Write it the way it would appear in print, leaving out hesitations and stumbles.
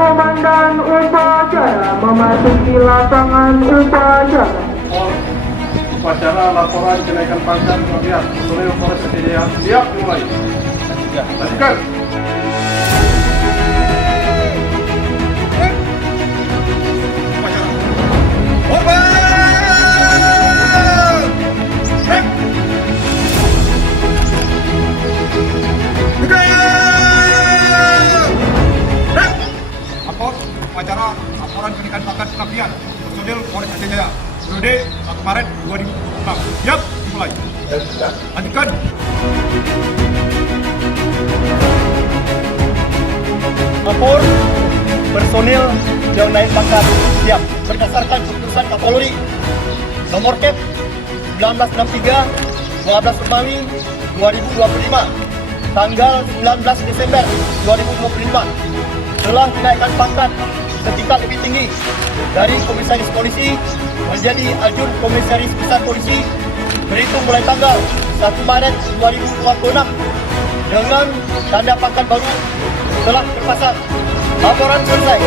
Komandan upacara memasuki lapangan upacara. Upacara laporan kenaikan pangkat Kemudian personil Polres Jaya siap dimulai. Lanjutkan. Upacara laporan kenaikan pangkat pengabdian personil Polres Jaya periode 1 Maret 2026. Siap, dimulai. Lanjutkan. Lapor personil yang naik pangkat siap berdasarkan keputusan Kapolri nomor Cap 1963 12 Romawi 2025 tanggal 19 Desember 2025 telah dinaikkan pangkat setingkat lebih tinggi dari Komisaris Polisi menjadi Ajun Komisaris Besar Polisi berhitung mulai tanggal 1 Maret 2026 dengan tanda pangkat baru telah terpasang. Laporan selesai.